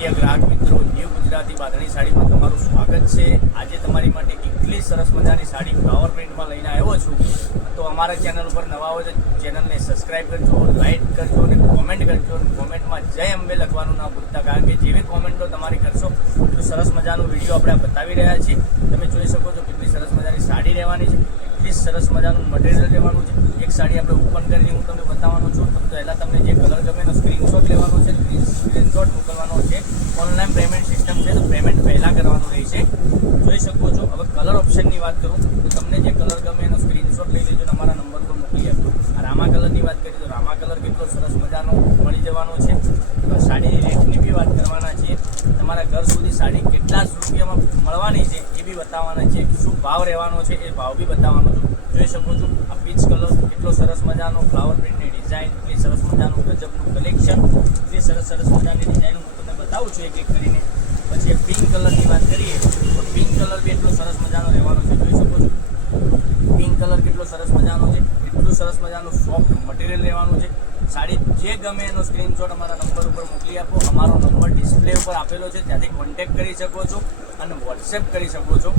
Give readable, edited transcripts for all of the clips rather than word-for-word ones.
પ્રિય ગ્રાહક મિત્રો, ન્યૂ ગુજરાતી બાંધણી સાડીમાં તમારું સ્વાગત છે। આજે તમારી માટે એટલી સરસ મજાની સાડી ફ્લાવર પ્રિન્ટમાં લઈને આવ્યો છું। તો અમારા ચેનલ ઉપર નવા હોય તો ચેનલને સબસ્ક્રાઈબ કરજો, લાઈક કરજો અને કોમેન્ટ કરજો। કોમેન્ટમાં જય અંબે લખવાનું ના ભૂલતા, કારણ કે જેવી કોમેન્ટો તમારી કરશો એટલું સરસ મજાનું વિડીયો આપણે બતાવી રહ્યા છીએ। તમે જોઈ શકો છો કેટલી સરસ મજાની સાડી રહેવાની છે, એટલી સરસ મજાનું મટીરિયલ રહેવાનું છે। એક સાડી આપણે ઓપન કરીને હું તમને બતાવવાનો છું। તો પહેલાં તમને જે કલર ગમે એનો સ્ક્રીનશોટ લેવાનો છે, સ્ક્રીનશોટ મોકલવાનો છે। ઓનલાઈન પેમેન્ટ સિસ્ટમ છે, તો પેમેન્ટ પહેલાં કરવાનું રહેશે। જોઈ શકો છો। હવે કલર ઓપ્શનની વાત કરું તો તમને જે કલર ગમે એનો સ્ક્રીનશોટ લઈ લેજો અને અમારા નંબર પર મોકલી આપજો। રામા કલરની વાત કરીએ તો રામા કલર કેટલો સરસ મજાનો મળી જવાનો છે। સાડીની રેટની બી વાત કરવાના છીએ। તમારા ઘર સુધી સાડી કેટલા રૂપિયામાં મળવાની છે એ બી બતાવવાના છે। શું ભાવ રહેવાનો છે એ ભાવ બી બતાવવાનો છું। જોઈ શકો છો આ પીચ કલર કેટલો સરસ મજાનો, ફ્લાવર પ્રિન્ટની ડિઝાઇન, એટલી સરસ મજાનું ગજબનું કલેક્શન, એટલી સરસ મજાની ડિઝાઇન હું તમને બતાવું છું એક એક કરીને। પછી પિંક કલરની વાત કરીએ તો પિંક કલર બી એટલો સરસ મજાનો રહેવાનો છે। જોઈ શકો છો પિંક કલર કેટલો સરસ મજાનો છે, એટલું સરસ મજાનું સોફ્ટ મટીરિયલ રહેવાનું છે। સાડી જે ગમે એનો સ્ક્રીનશોટ અમારા નંબર ઉપર મોકલી આપો। અમારો નંબર ડિસ્પ્લે ઉપર આપેલો છે, ત્યાંથી કોન્ટેક્ટ કરી શકો છો અને વોટ્સએપ કરી શકો છો।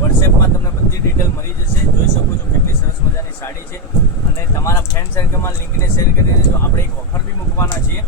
વોટ્સએપમાં તમને બધી ડિટેલ મળી જશે। જોઈ શકો છો કેટલી સરસ મજાની સાડી છે અને તમારા ફ્રેન્ડ સર્કલમાં લિંકને શેર કરી દેજો। આપણે એક ઓફર બી મૂકવાના છીએ।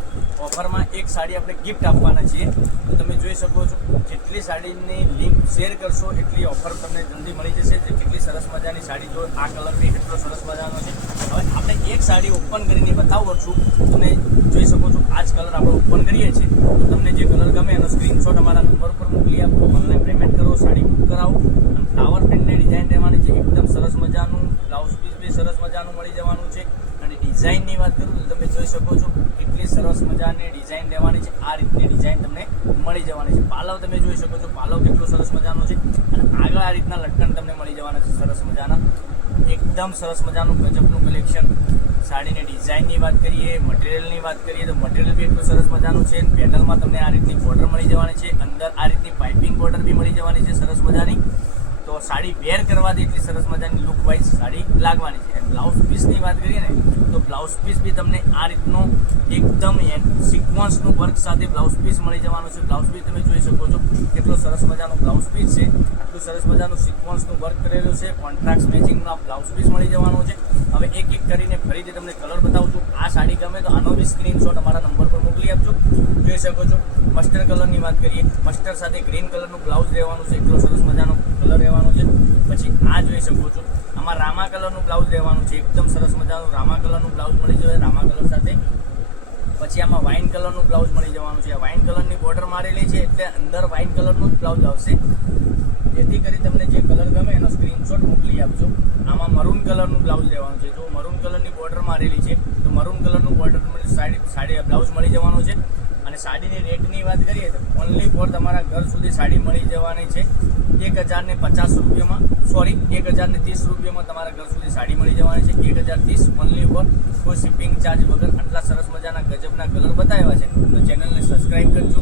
ઓફરમાં એક સાડી આપણે ગિફ્ટ આપવાના છીએ। તો તમે જોઈ શકો છો જેટલી સાડીની લિંક શેર કરશો એટલી ઓફર તમને જલ્દી મળી જશે। જે કેટલી સરસ મજાની સાડી, જો આ કલર બી કેટલો સરસ મજાનો છે। હવે આપણે એક સાડી ઓપન કરીને બતાવું છું। તમે જોઈ શકો છો આ જ કલર આપણે ઓપન કરીએ છીએ। તો તમને જે કલર ગમે એનો સ્ક્રીનશોટ અમારા નંબર પર મોકલી આપો, ઓનલાઈન પેમેન્ટ કરો, સાડી બુક કરાવો અને ફ્લાવર પ્રિન્ટની ડિઝાઇન રહેવાની છે। એકદમ સરસ મજાનું બ્લાઉઝ પીસ બી સરસ મજાનું મળી જવાનું છે। અને ડિઝાઇનની વાત કરું તો તમે જોઈ શકો છો કેટલી સરસ મજાની ડિઝાઇન રહેવાની છે। આ રીતની ડિઝાઇન તમને મળી જવાની છે। પાલવ તમે જોઈ શકો છો, પાલવ કેટલો સરસ મજાનો છે અને આગળ આ રીતના લટકન તમને મળી જવાના છે સરસ મજાના। એકદમ સરસ મજાનું ગજબનું કલેક્શન। સાડીની ડિઝાઇનની વાત કરીએ, મટીરિયલની વાત કરીએ તો મટીરિયલ બી એટલું સરસ મજાનું છે। પેટર્નમાં તમને આ રીતની બોર્ડર મળી જવાની છે, અંદર આ રીતની પાઇપિંગ બોર્ડર બી મળી જવાની છે સરસ મજાની। તો સાડી વેર કરવાથી એટલી સરસ મજાની લુક વાઇઝ સાડી લાગવાની છે। બ્લાઉઝ પીસની વાત કરીએ ને તો બ્લાઉઝ પીસ બી તમને આ રીતનો એકદમ સિક્વન્સનું વર્ક સાથે બ્લાઉઝ પીસ મળી જવાનું છે। બ્લાઉઝ પીસ તમે જોઈ શકો છો કેટલો સરસ મજાનો બ્લાઉઝ પીસ છે, આટલું સરસ મજાનું સિક્વન્સનું વર્ક કરેલું છે। કોન્ટ્રાક્ટ મેચિંગમાં બ્લાઉઝ પીસ મળી જવાનો છે। હવે એક એક કરીને ફરીથી તમને કલર બતાવું છું। આ સાડી ગમે તો આનો બી સ્ક્રીનશોટ અમારા નંબર પર મોકલી આપજો। જોઈ શકો છો મસ્ટર્ડ કલરની વાત કરીએ, મસ્ટર્ડ સાથે ગ્રીન કલરનું બ્લાઉઝ રહેવાનું છે, એટલો સરસ મજાનો કલર રહેવાનો છે। પછી આ જોઈ શકો છો આમાં રામા કલરનું બ્લાઉઝ રહેવાનું છે, એકદમ સરસ મજાનું રામા કલરનું બ્લાઉઝ મળી જશે રામા કલર સાથે। પછી આમાં વાઇન કલરનું બ્લાઉઝ મળી જવાનું છે। વાઇન કલરની બોર્ડર મારેલી છે એટલે અંદર વાઇન કલરનું જ બ્લાઉઝ આવશે। જેથી કરી તમને જે કલર ગમે એનો સ્ક્રીનશોટ મોકલી આપજો। આમાં મરૂન કલરનું બ્લાઉઝ રહેવાનું છે। જો મરૂન કલરની બોર્ડર મારેલી છે તો મરૂન કલરનું બોર્ડર સાડી બ્લાઉઝ મળી જવાનું છે। અને સાડીની રેટની વાત કરીએ તો ઓનલી ફોર તમારા ઘર સુધી સાડી મળી જવાની છે 1050 રૂપિયામાં, સોરી 1030 રૂપિયામાં તમારા ઘર સુધી સાડી મળી જવાની છે। 1030 ઓનલી ફોર, કોઈ શિપિંગ ચાર્જ વગર। આટલા સરસ મજાના ગજબના કલર બતાવ્યા છે તો ચેનલને સબસ્ક્રાઈબ કરજો,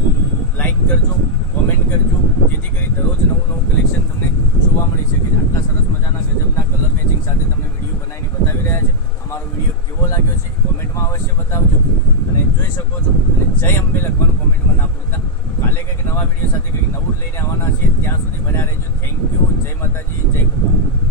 લાઈક કરજો, કોમેન્ટ કરજો, જેથી કરી દરરોજ નવું કલેક્શન તમને જોવા મળી શકે છે। આટલા સરસ મજાના ગજબના કલર મેચિંગ સાથે તમને વિડીયો બનાવીને બતાવી રહ્યા છે। અમારો વિડીયો કેવો લાગ્યો છે કોમેન્ટમાં અવશ્ય બતાવજો અને જોઈ શકો છો। અને જય અંબે લખવાનું કોમેન્ટમાં ના ભૂલતા। કાલે કંઈક નવા વિડીયો સાથે કંઈક નવું લઈને આવવાના છીએ, ત્યાં સુધી બન્યા રહેજો। થેન્ક યુ, જય માતાજી, જય ગોપાલ।